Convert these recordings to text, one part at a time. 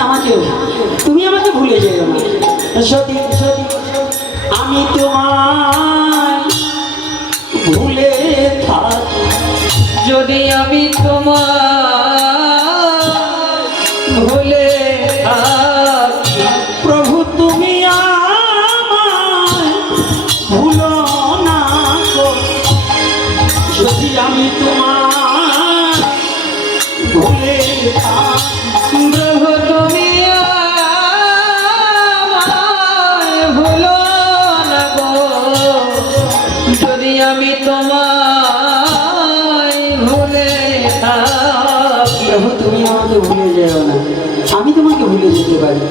আমাকে ভুলে যেও না সতী সতী আমি তোমায় ভুলে থাকি যদি আমি তোমার ভুলে থাকি প্রভু তুমি আমায় ভুলো না গো যদি আমি তোমায় ভুলে থাকি প্রভু তুমি আমায় ভুলো না গো যদি আমি তোমায় ভুলে থাকি প্রভু তুমি আমাকে ভুলে যেও না আমি তোমাকে ভুলে যেতে পারি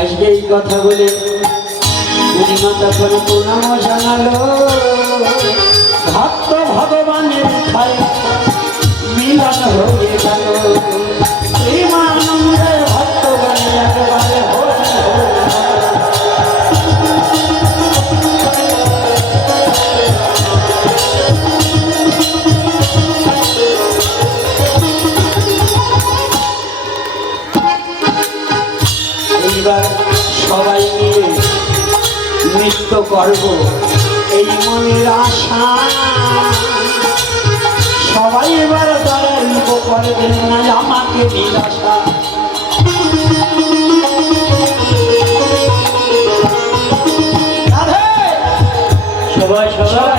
আজকে এই কথা বলে বুড়িমাতা করে প্রণাম জানালো ভক্ত ভগবানের খাই মিলন হয়ে গেল প্রেমানন্দে ভক্তগণে একেবারে হরি হরি। এইবার সবাই মিলে নৃত্য করব এই মনের আশা সবাই এবার দাঁড়াইব করবেন না আমাকে নিরাশা সবাই সবাই